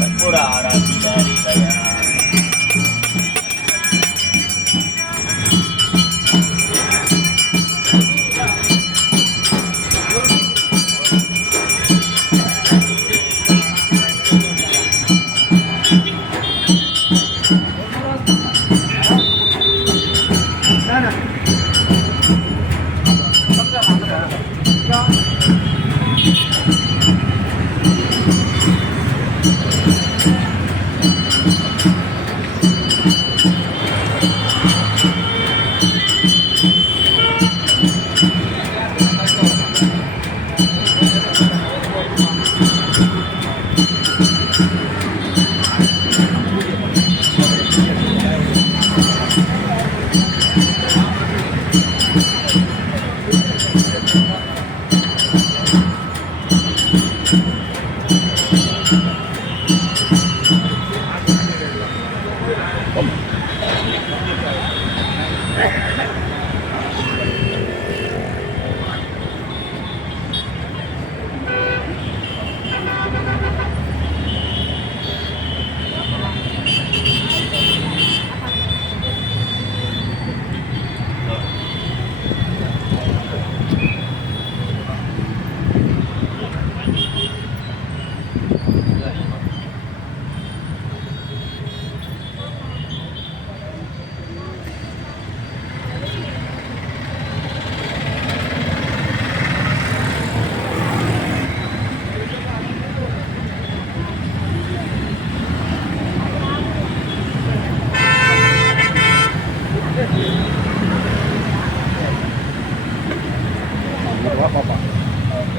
கற்பூர ஆராதி தரிதயா.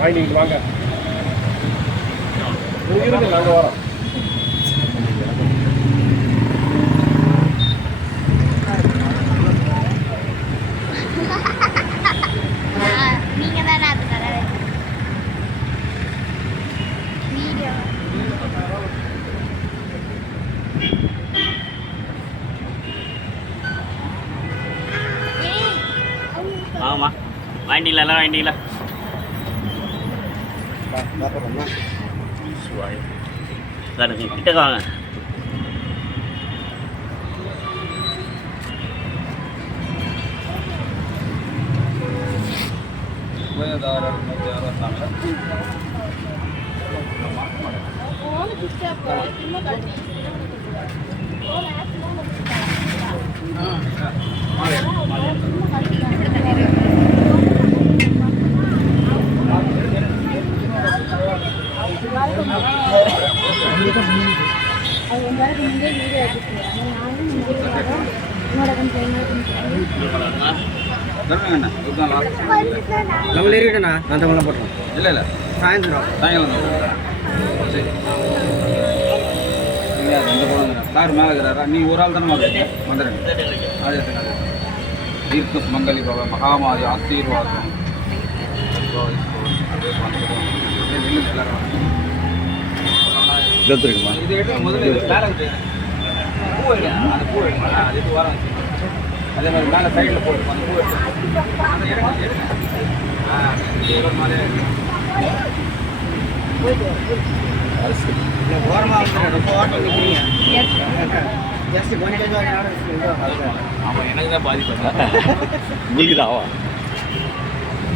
வாங்கிட்டு வாங்க, இருக்கு, நாங்கள் வரோம். நீங்க தானே அது தர வீடியோ. ஆமாம் வாங்கிட்டீங்களா? எல்லாம் வாங்கிட்டீங்களா? சார் கிட்ட வாங்க. நம்ம ஏறிட்டேண்ணா, நான் தமிழ் போட்டோம். இல்லை இல்லை, சாயந்தரம் சரி. நீங்கள் அந்த போடுங்க சார், மேலே இருக்கிறாரா? நீ ஒரு ஆள் தானே வந்துடுங்க. அது எடுத்துங்க. தீர்க்க மங்கலி பவ மகாமாரி ஆசீர்வாதம். இது எடுத்து முதல்ல மேலே பூ வைங்க. அந்த பூ வைங்க, அது எடுத்து வர வச்சு அதே மாதிரி மேலே சைடில் போட்டு அந்த பூ எடுத்து ஓரமாக வந்து ரொம்ப ஓட்டம் நிற்கிறீங்க. ஆமாம், எனக்கு தான் பாதிப்பு. உங்களுக்கு தான் ஆவா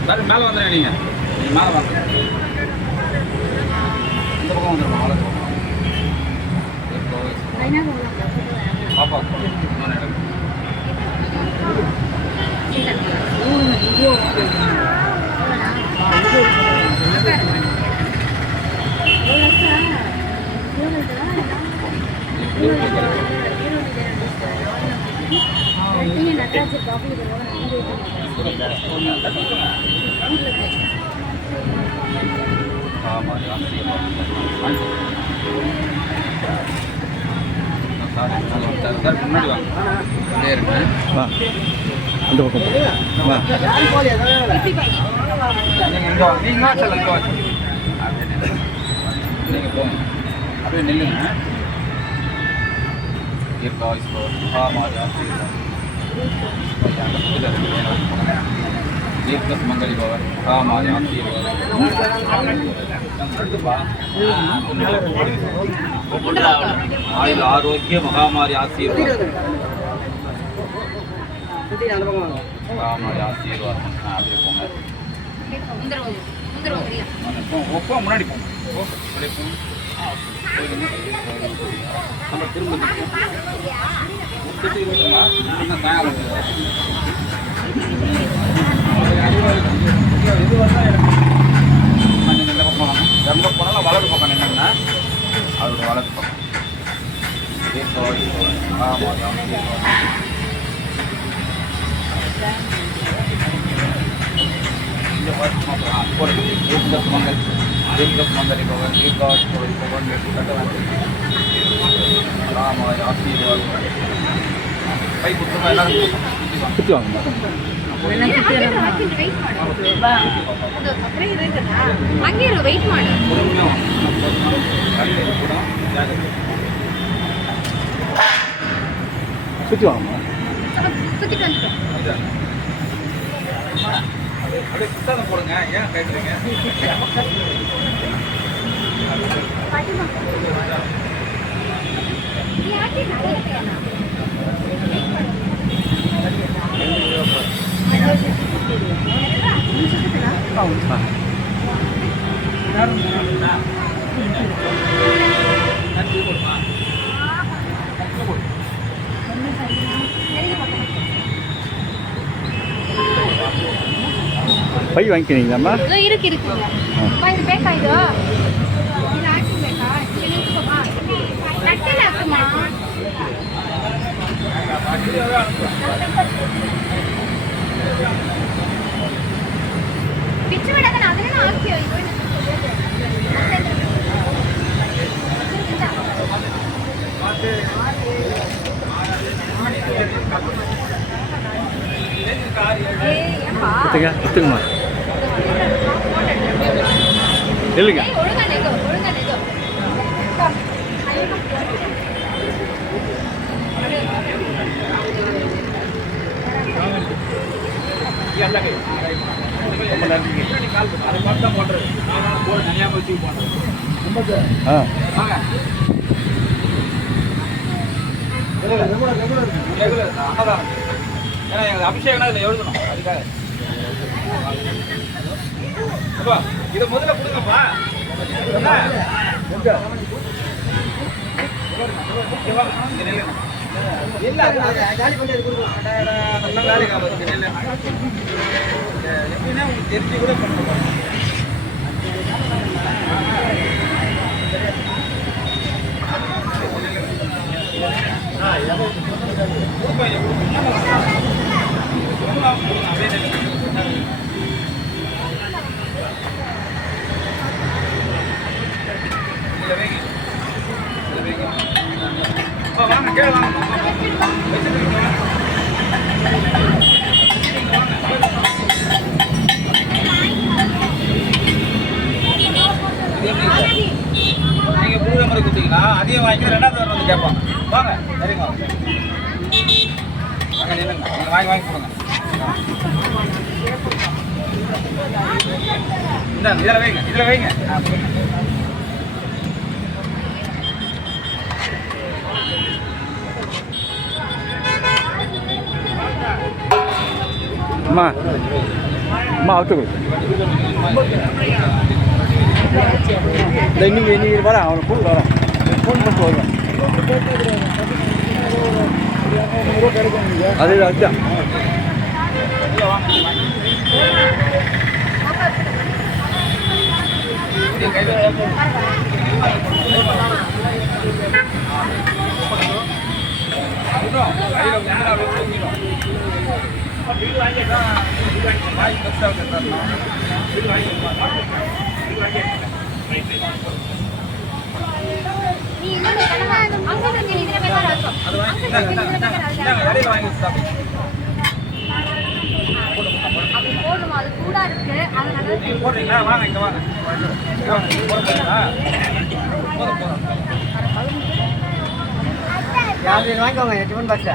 சார். மேலே வந்துடுங்க. நீங்கள் மேலே வாங்க, இந்த பக்கம் வந்துடுங்க. பாப்பா சார் முன்னாடி வாங்க. அந்த பக்கம் வா. நீங்கள் போங்க, அப்படியே நில்லுங்க. தீர்க்க சுமங்கலி பவ மகாமாரி ஆசீர்வாதம் ஆயுள் ஆரோக்கிய மகாமாரி ஆசீர்வாதம் மகாமாரி ஆசீர்வாதம் அப்படி போங்க ஒப்பா முன்னாடி போங்க நம்ம திரும்ப சாயங்காலம் இது வந்தால் எனக்கு இந்த பக்கம் போகணும் ரொம்ப போனாலும் வலது பக்கம் என்னங்கன்னா அதோட வலது பக்கம் இந்த மங்கல் மங்கலி பவன் பவன் ராமாய் ஆசீர்வாதம் கை குத்துமா எல்லாரும் சுற்றி வாங்க வெயிட் மாடு சுற்றி வாங்க சுத்திட்டு வந்துட்டோம் அப்படியே புத்தகம் போடுங்க ஏன் கேட்குறீங்க பை வாங்கிக்கிறீங்களாம்மா இருக்கு இருக்குங்க இது ಬೇಕಾ ಇದು ಇದು ಹಾಕಿ ಬೇಕಾ ನಿಂತ್ಕೋமா ನಟ್ಟಿಲ್ಲ ಅಕ್ಕಮ್ಮ பிச்சு விடாத நான் அதெல்லாம் ஆக்கியோ இப்போ எடுத்துங்கம்மா இல்லைங்க ஒழுங்கா நெகோ ரொம்ப நன்றி அதை பார்த்து தான் போடுறது போட்டு தனியாக வச்சு போடுறேன் ரெகுலர் அன்னதானம் ஏன்னா எங்களுக்கு அபிஷேகம்னா இதில் எழுதணும் அதுக்காக அப்பா இதை முதல்ல கொடுங்கப்பா இல்லை காலி பண்ணி நல்லா வேலை காப்பாற்று எப்படின்னா உங்களுக்கு தெரிஞ்சு கூட பண்ணுவோம் வாங்க கேளு வாங்க நீங்க புது நம்பரை கொடுத்தீங்கன்னா அதையும் வாங்கி ரெண்டாவது தடவை வந்து கேட்பாங்க வாங்க சரிங்க அங்கே நின்னுங்க நீங்கள் வாங்கி கொடுங்க இந்த இதில் வைங்க அம்மா அவுத்து கொடுங்க இன்னைக்கு வரேன் அவனை ஃபோன் வரேன் ஃபோன் பண்ணிட்டு வருவேன் அது அதுதான் போடுறீங்களா வாங்க இங்க வாங்க யாரு வாங்கிக்கோங்க டிஃபன் பாக்ஸ்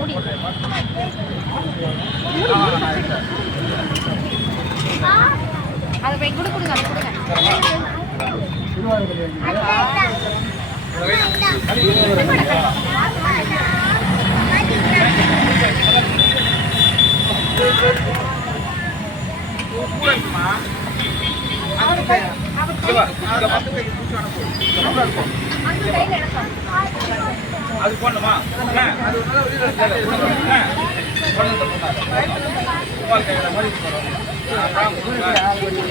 மூடி. அதை போய் கொடுங்க அதை கொடுங்க. கூட இருக்குமா அவர் அந்த கையில் எடுக்கும். அது போடணுமா அது